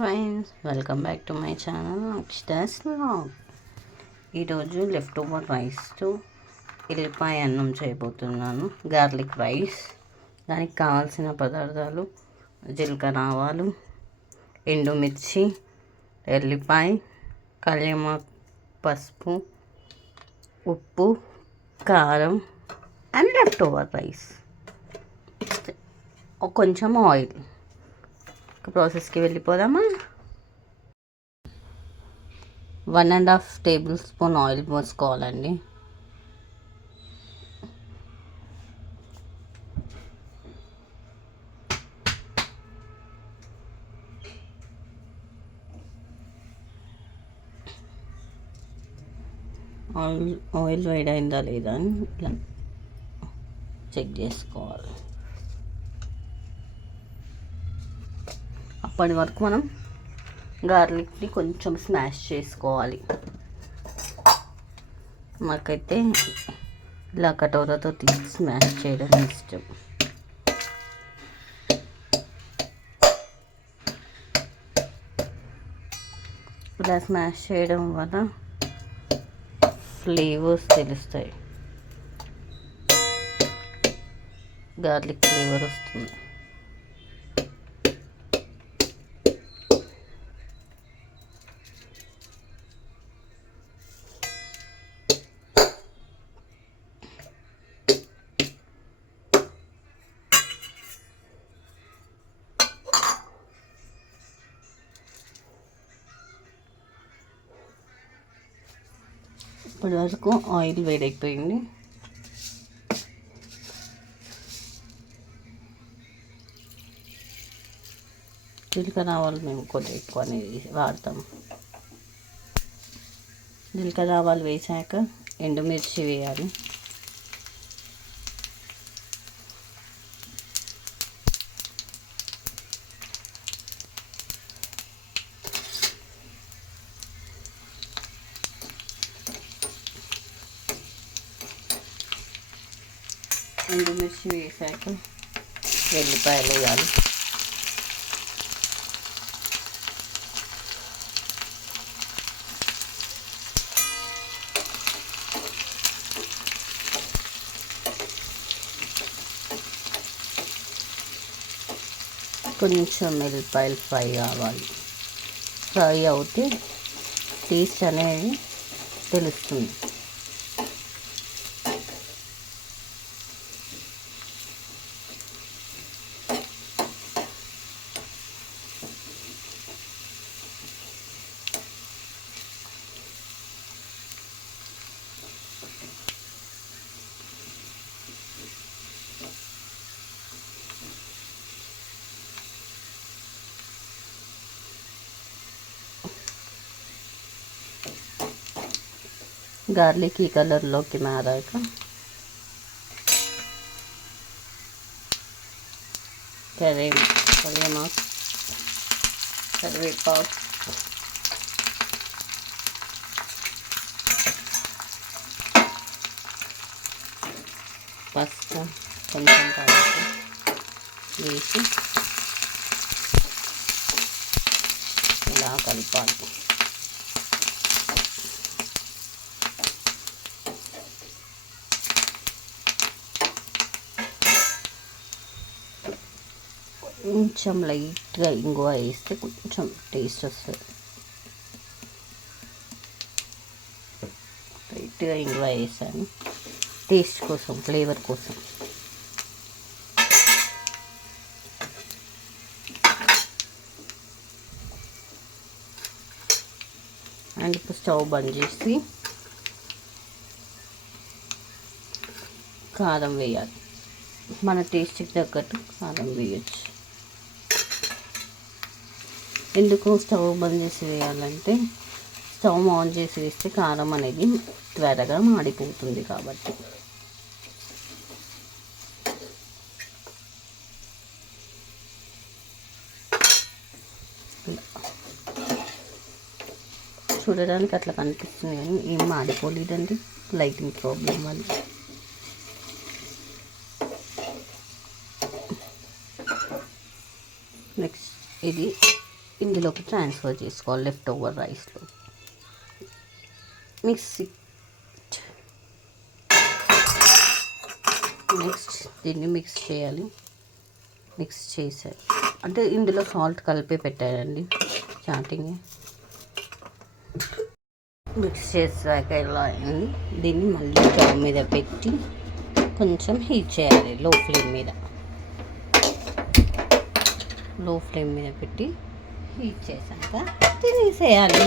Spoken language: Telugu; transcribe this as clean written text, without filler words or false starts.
Friends, welcome back to my channel Akshita's vlog. ఈరోజు లెఫ్ట్ ఓవర్ రైస్తో ఎల్లిపాయ అన్నం చేయబోతున్నాను. Garlic rice. దానికి కావాల్సిన పదార్థాలు: జీలకర్ర, ఆవాలు, ఎండుమిర్చి, ఎల్లిపాయ, కల్యమాకు, పసుపు, ఉప్పు, కారం అండ్ లెఫ్ట్ ఓవర్ రైస్. కొంచెం ఆయిల్. ప్రాసెస్కి వెళ్ళిపోదామా. 1.5 టేబుల్ స్పూన్ ఆయిల్ పోసుకోవాలండి. ఆయిల్ వేడైందా లేదా అని ఇట్లా చెక్ చేసుకోవాలి. అప్పటి వరకు మనం గార్లిక్ని కొంచెం స్మాష్ చేసుకోవాలి. నాకైతే ఇలా కటోరాతో తీసి స్మాష్ చేయడం ఇష్టం. ఇలా స్మాష్ చేయడం వల్ల ఫ్లేవర్స్ తెలుస్తాయి, గార్లిక్ ఫ్లేవర్ వస్తుంది. ఇప్పటి వరకు ఆయిల్ వేడైపోయింది. జీలకర్ర ఆవాలు మేము కొద్దిగా ఎక్కువ అనేది వాడతాం. జీలకర్ర ఆవాలు వేసాక ఎండుమిర్చి వేయాలి. ఎండుమిర్చి వేసాక వెల్లిపాయలు వేయాలి. కొంచెం వెల్లిపాయలు ఫ్రై కావాలి. ఫ్రై అవుతే టేస్ట్ అనేది తెలుస్తుంది. గార్లిక్ ఈ కలర్లోకి మారాక కరివేపాకు, పసుపు, కొంచెం పసుపు వేసి ఇలా కలపాలి. కొంచెం లైట్గా ఇంగువ వేస్తే కొంచెం టేస్ట్ వస్తుంది. లైట్గా ఇంగువ వేసాను టేస్ట్ కోసం, ఫ్లేవర్ కోసం. అండ్ ఇప్పుడు స్టవ్ బంద్ చేసి కారం వేయాలి. మన టేస్ట్కి తగ్గట్టు కారం వేయచ్చు. ఎందుకు స్టవ్ బంద్ చేసి వేయాలంటే, స్టవ్ ఆన్ చేసి వేస్తే కారం అనేది త్వరగా మాడిపోతుంది కాబట్టి. చూడడానికి అట్లా కనిపిస్తుంది కానీ ఏం మాడిపోలేదండి, లైటింగ్ ప్రాబ్లం వల్ల. నెక్స్ట్ ఇది ఇందులోకి ట్రాన్స్ఫర్ చేసుకోవాలి లెఫ్ట్ ఓవర్ రైస్లో. మిక్సీ నెక్స్ట్ దీన్ని మిక్స్ చేయాలి. మిక్స్ చేసారు అంటే ఇందులో సాల్ట్ కలిపి పెట్టారండి స్టార్టింగ్. మిక్స్ చేసాక ఇలా అయింది. దీన్ని మళ్ళీ స్టవ్ మీద పెట్టి కొంచెం హీట్ చేయాలి లో ఫ్లేమ్ మీద పెట్టి హీట్ చేసాక తినేసేయాలి.